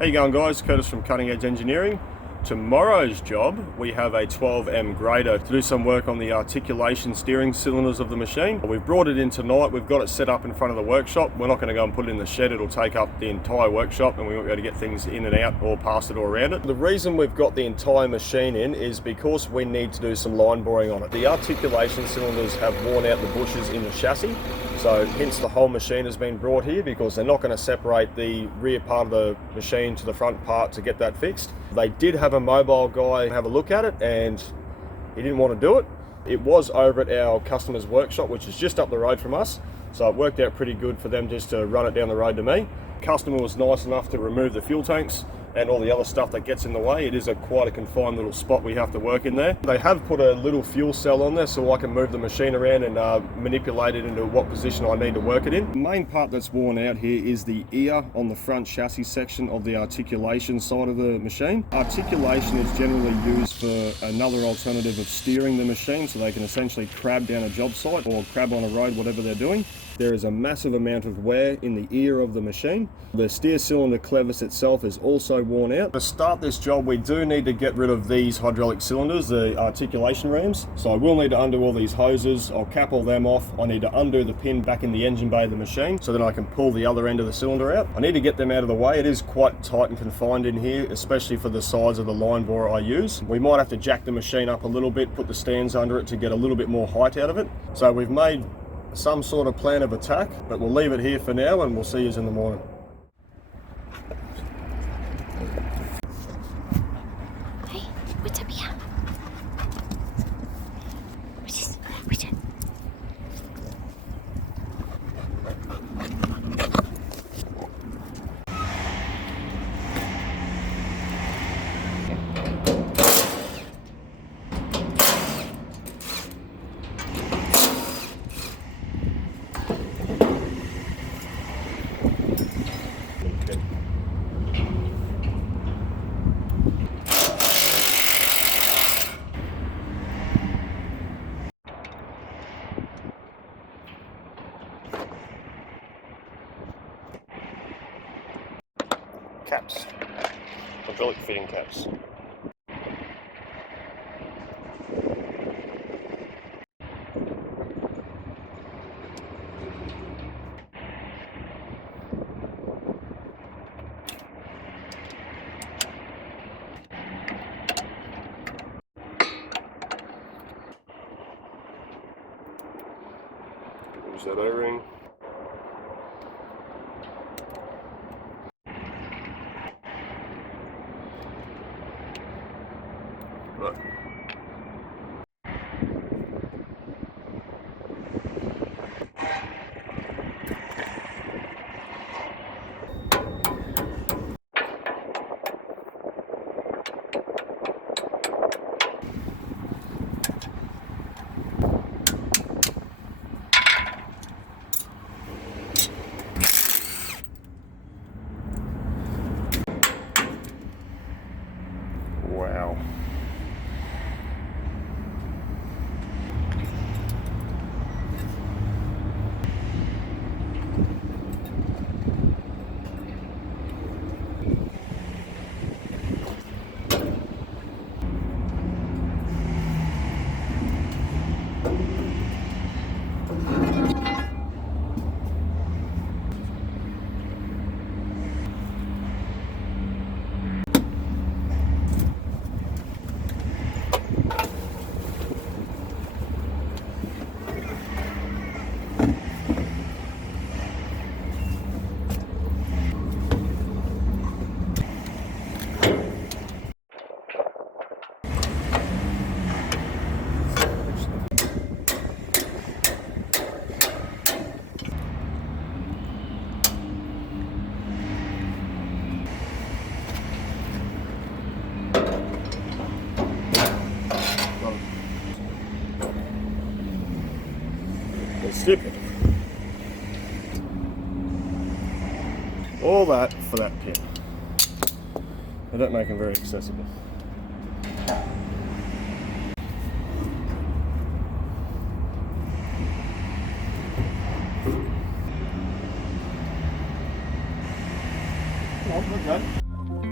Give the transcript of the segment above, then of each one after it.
How you going, guys? Curtis from Cutting Edge Engineering. Tomorrow's job, we have a 12M grader to do some work on the articulation steering cylinders of the machine. We've brought it in tonight. We've got it set up in front of the workshop. We're not going to go and put it in the shed. It'll take up the entire workshop and we won't be able to get things in and out or past it or around it. The reason we've got the entire machine in is because we need to do some line boring on it. The articulation cylinders have worn out the bushes in the chassis. So hence the whole machine has been brought here because they're not going to separate the rear part of the machine to the front part to get that fixed. They did have a mobile guy have a look at it and he didn't want to do it. It was over at our customer's workshop, which is just up the road from us. So it worked out pretty good for them just to run it down the road to me. Customer was nice enough to remove the fuel tanks and all the other stuff that gets in the way. It is quite a confined little spot we have to work in there. They have put a little fuel cell on there so I can move the machine around and manipulate it into what position I need to work it in. The main part that's worn out here is the ear on the front chassis section of the articulation side of the machine. Articulation is generally used for another alternative of steering the machine, so they can essentially crab down a job site or crab on a road, whatever they're doing. There is a massive amount of wear in the ear of the machine. The steer cylinder clevis itself is also worn out. To start this job, we do need to get rid of these hydraulic cylinders, the articulation rams. So I will need to undo all these hoses. I'll cap all them off. I need to undo the pin back in the engine bay of the machine so then I can pull the other end of the cylinder out. I need to get them out of the way. It is quite tight and confined in here, especially for the size of the line borer I use. We might have to jack the machine up a little bit, put the stands under it to get a little bit more height out of it. So we've made some sort of plan of attack, but we'll leave it here for now and we'll see you in the morning. Hey, what's up here? What's it? Caps, hydraulic fitting caps. Use that O-ring. Right. Wow. Stupid. All that for that pin. They don't make them very accessible. Come on, okay.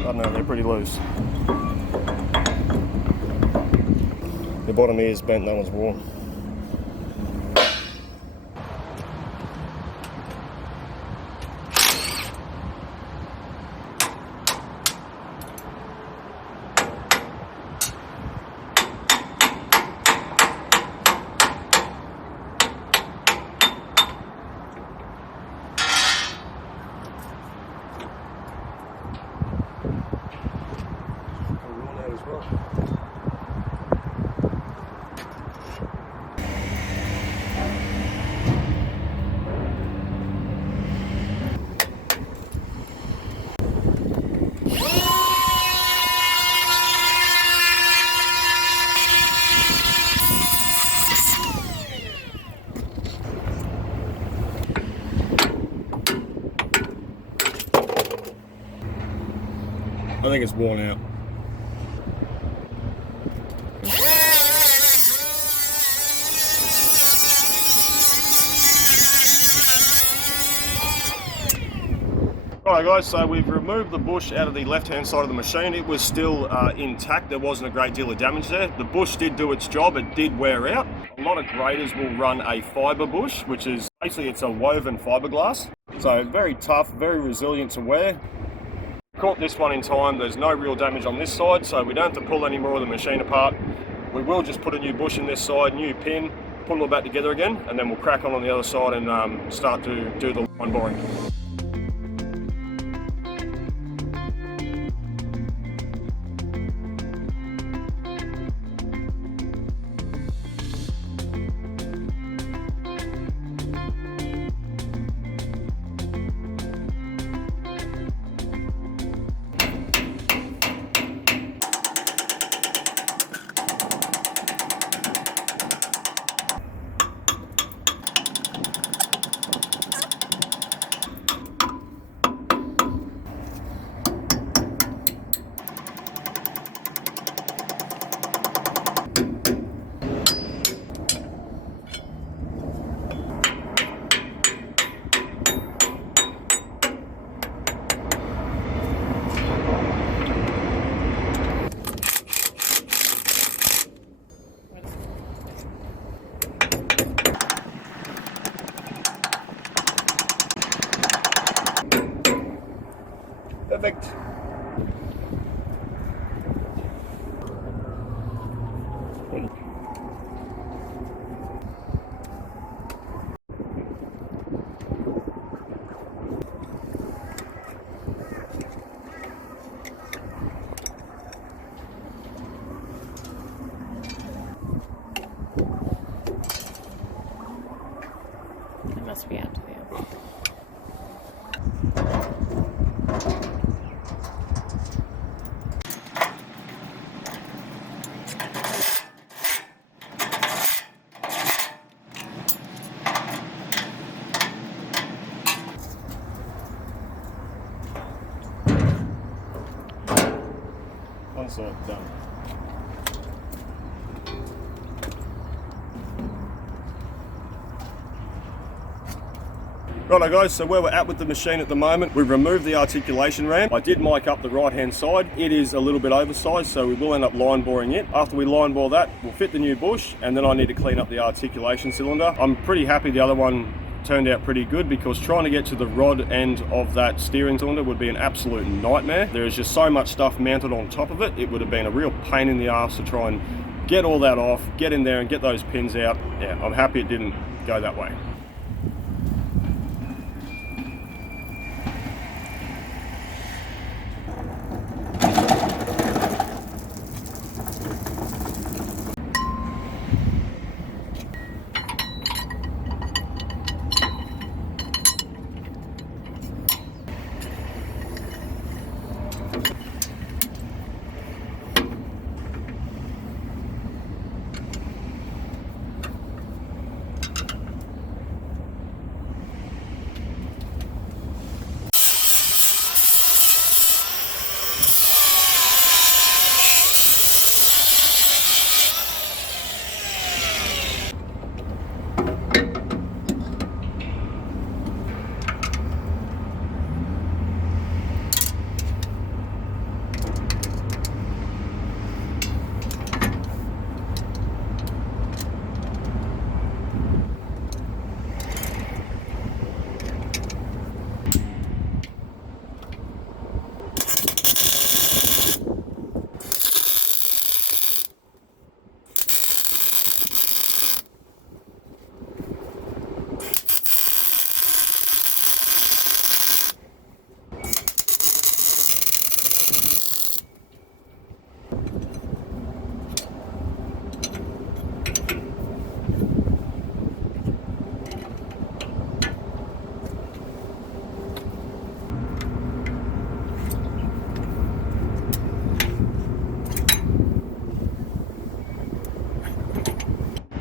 don't know, they're pretty loose. The bottom here is bent, that one's worn. I think it's worn out. Alright guys, so we've removed the bush out of the left hand side of the machine. It was still intact, there wasn't a great deal of damage there. The bush did do its job, it did wear out. A lot of graders will run a fibre bush, which is basically it's a woven fiberglass. So very tough, very resilient to wear. Caught this one in time, there's no real damage on this side, so we don't have to pull any more of the machine apart. We will just put a new bush in this side, new pin, put it all back together again, and then we'll crack on the other side and start to do the line boring. Perfect. It must be out to the end. One side done. Righto guys, so where we're at with the machine at the moment, we've removed the articulation ram. I did mic up the right hand side. It is a little bit oversized, so we will end up line boring it. After we line bore that, we'll fit the new bush, and then I need to clean up the articulation cylinder. I'm pretty happy the other one turned out pretty good, because trying to get to the rod end of that steering cylinder would be an absolute nightmare. There is just so much stuff mounted on top of it. It would have been a real pain in the ass to try and get all that off, get in there and get those pins out. Yeah, I'm happy it didn't go that way.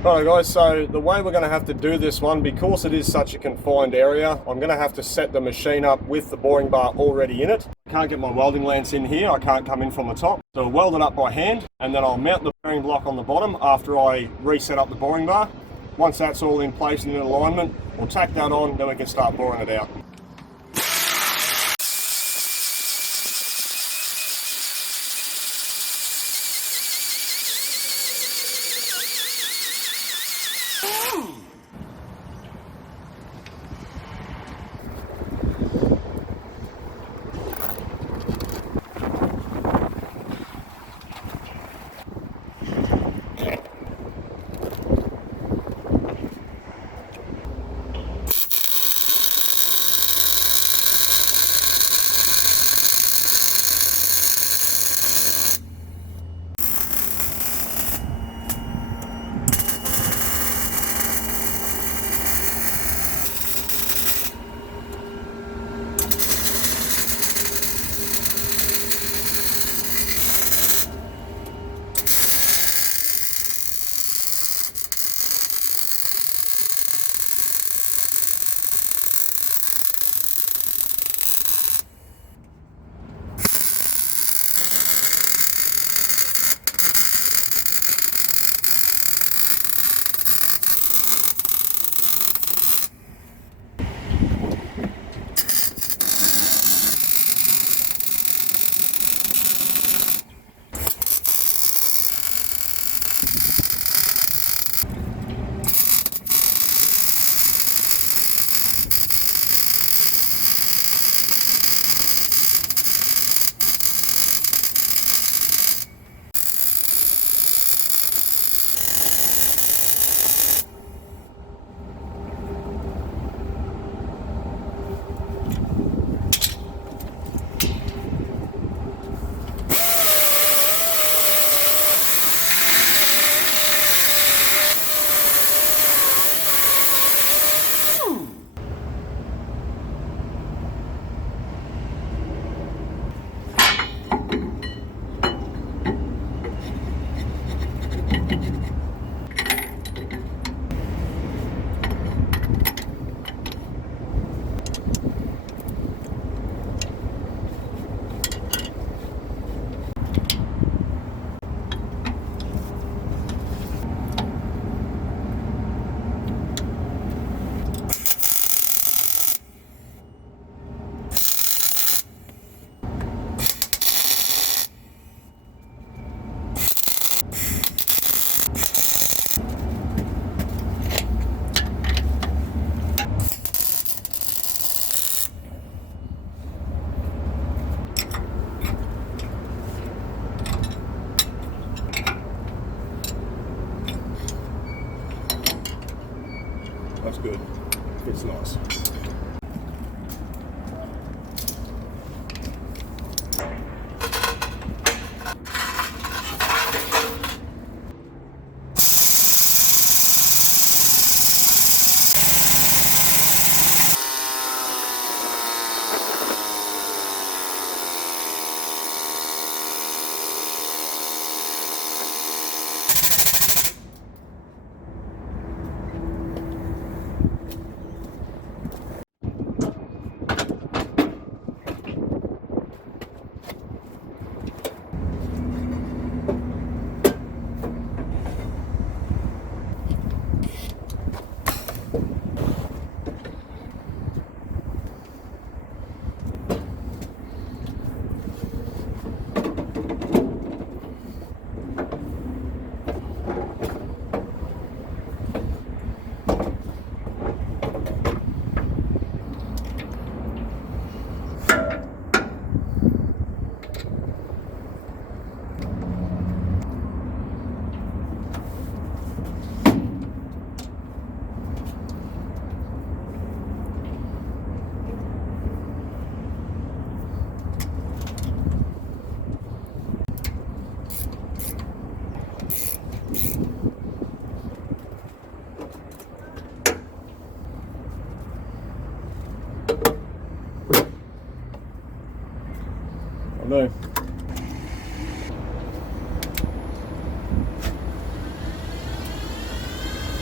Alright guys, so the way we're going to have to do this one, because it is such a confined area, I'm going to have to set the machine up with the boring bar already in it. Can't get my welding lance in here, I can't come in from the top. So I'll weld it up by hand, and then I'll mount the bearing block on the bottom after I reset up the boring bar. Once that's all in place and in alignment, we'll tack that on, then we can start boring it out. That's good. It's nice. No.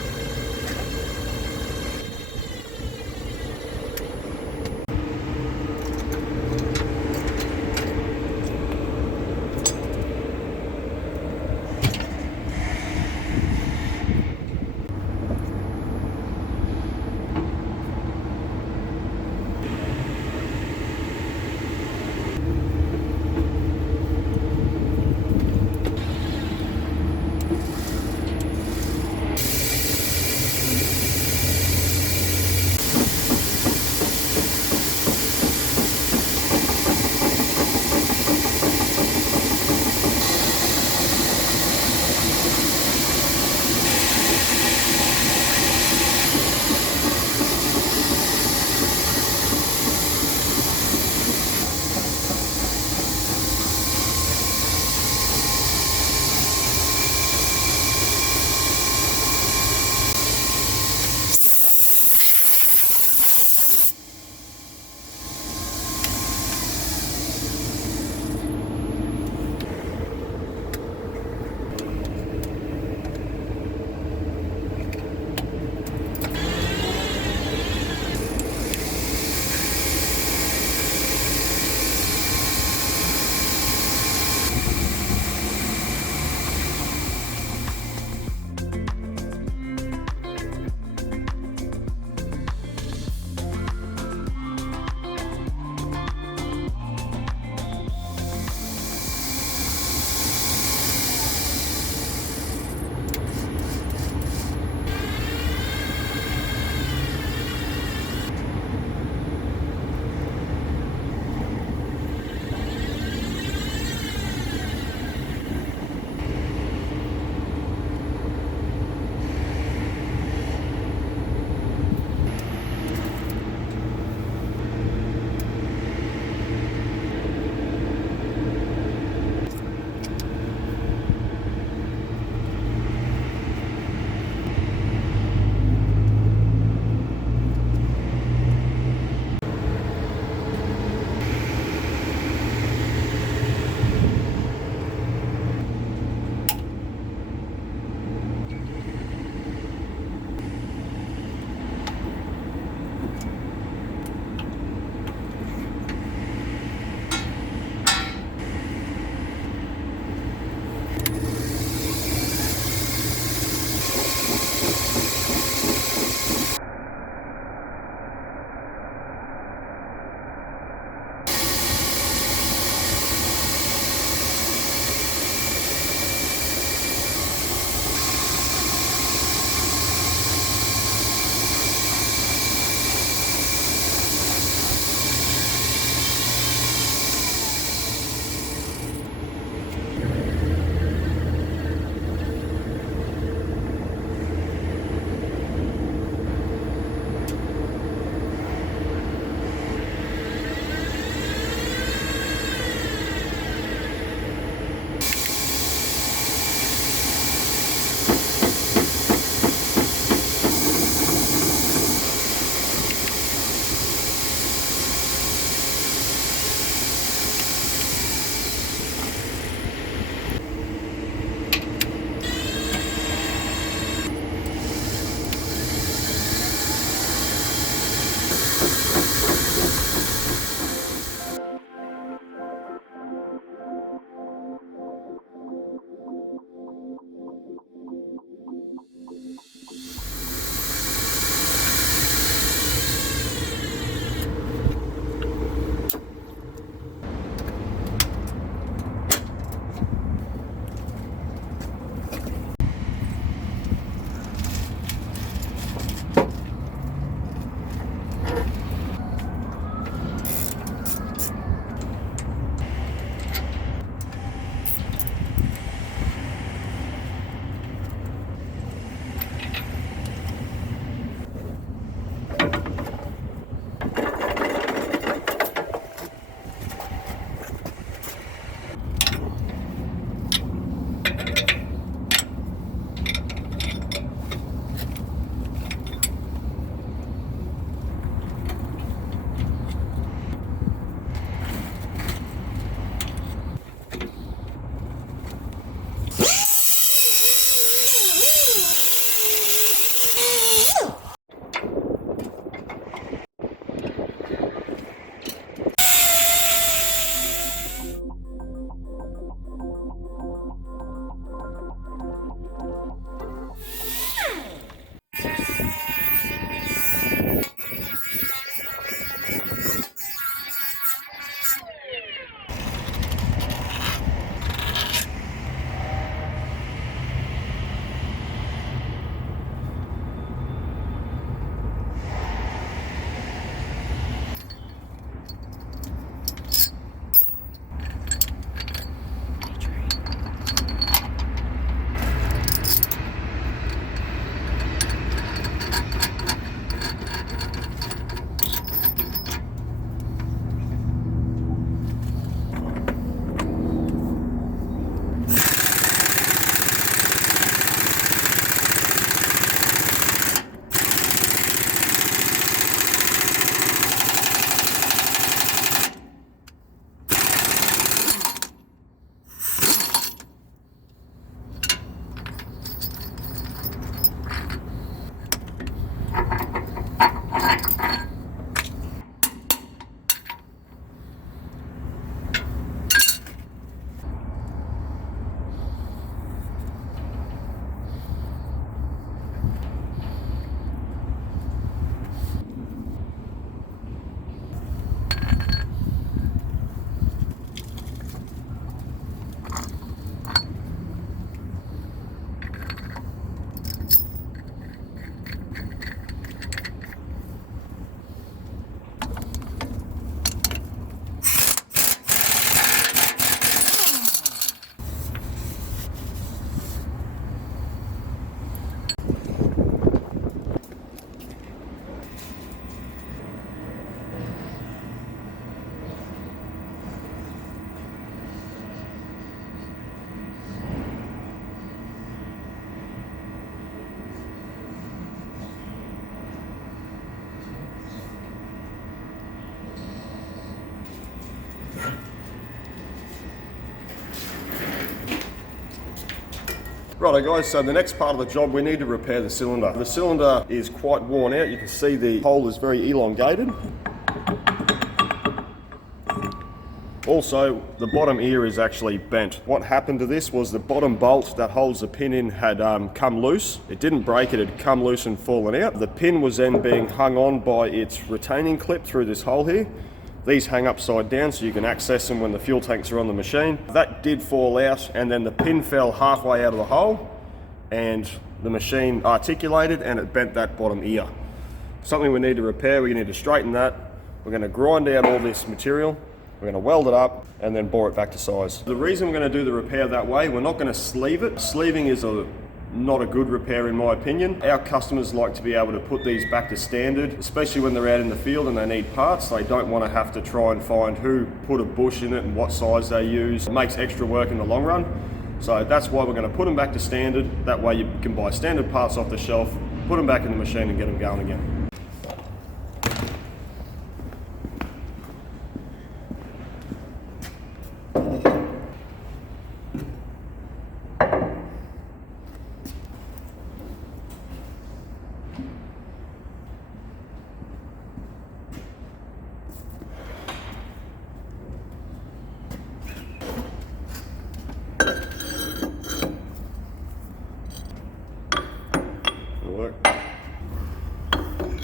Righto guys, so the next part of the job, we need to repair the cylinder. The cylinder is quite worn out. You can see the hole is very elongated. Also, the bottom ear is actually bent. What happened to this was the bottom bolt that holds the pin in had come loose. It didn't break, it had come loose and fallen out. The pin was then being hung on by its retaining clip through this hole here. These hang upside down so you can access them when the fuel tanks are on the machine. That did fall out, and then the pin fell halfway out of the hole and the machine articulated and it bent that bottom ear. Something we need to repair. We need to straighten that. We're going to grind out all this material. We're going to weld it up and then bore it back to size. The reason we're going to do the repair that way, we're not going to sleeve it. Sleeving is not a good repair in my opinion. Our customers like to be able to put these back to standard, especially when they're out in the field and they need parts. They don't want to have to try and find who put a bush in it and what size they use. It makes extra work in the long run. So that's why we're going to put them back to standard. That way you can buy standard parts off the shelf, put them back in the machine and get them going again. Work.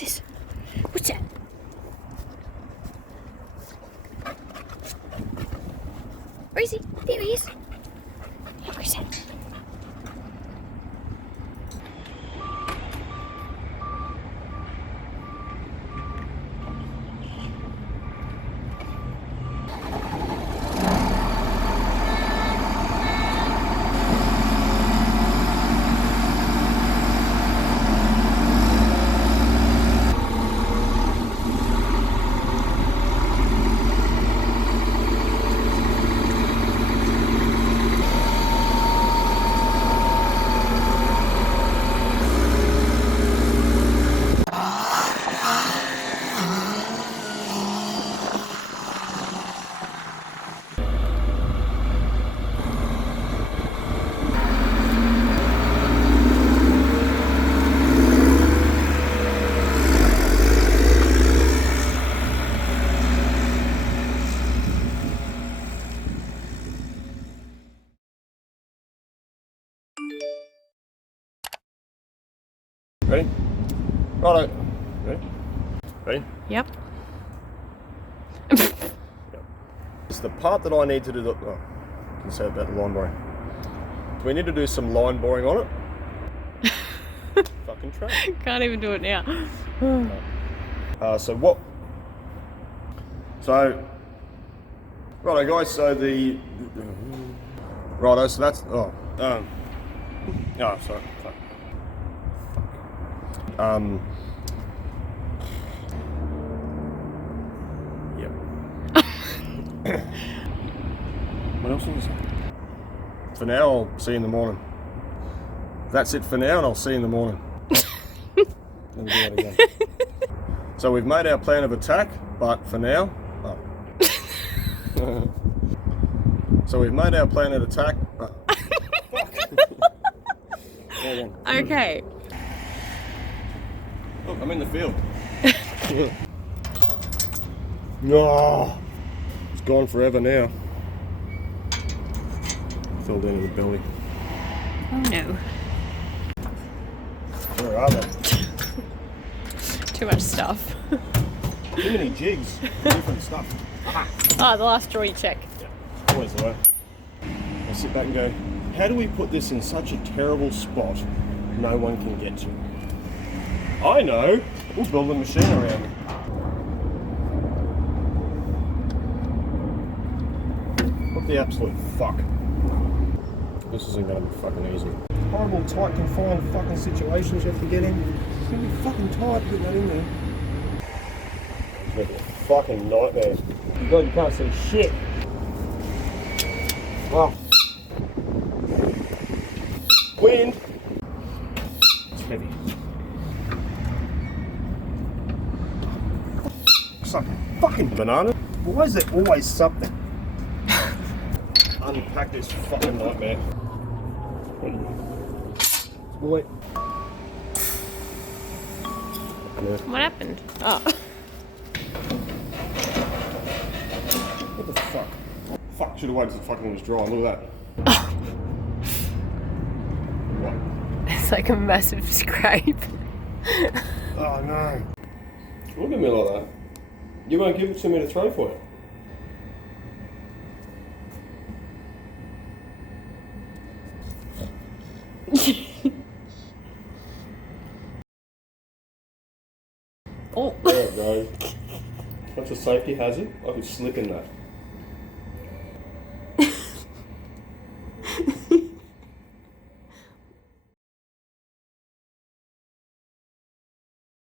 this? What's that? Where is he? There he is. Where is it? Ready? Righto. Ready? Ready? Yep. Yep. It's the part that I need to do the... Oh, I can say about the line boring. We need to do some line boring on it. Fucking track. Can't even do it now. So what... So... Righto guys, so the... Righto, so that's... Oh, oh, sorry. Yep. What else was I saying? For now, I'll see you in the morning. That's it for now, and I'll see you in the morning. Let me do that again. So we've made our plan of attack, but for now... Oh. So we've made our plan of attack... Okay. Look, I'm in the field. No, it's gone forever now. Fell down in the belly. Oh no. Where are they? Too much stuff. Too many jigs, different stuff. Aha. Oh, the last drawer you check. Yeah, always the way. I sit back and go, how do we put this in such a terrible spot no one can get to? I know. We'll build a machine around it. What the absolute fuck? This isn't going to be fucking easy. Horrible, tight, confined fucking situations you have to get in. It's going to be fucking tight to get that in there. It's going to be a fucking nightmare. God, you can't see shit. Oh. Wind. It's heavy. Fucking banana. Why is there always something? Unpack this fucking nightmare. Boy. What happened? Oh. What the fuck? Fuck, should have waited till the fucking was dry. Look at that. What? It's like a massive scrape. Oh no. Look at me like that. You won't give it to me to throw for you. Oh. There it goes. That's a safety hazard. I could slip in that.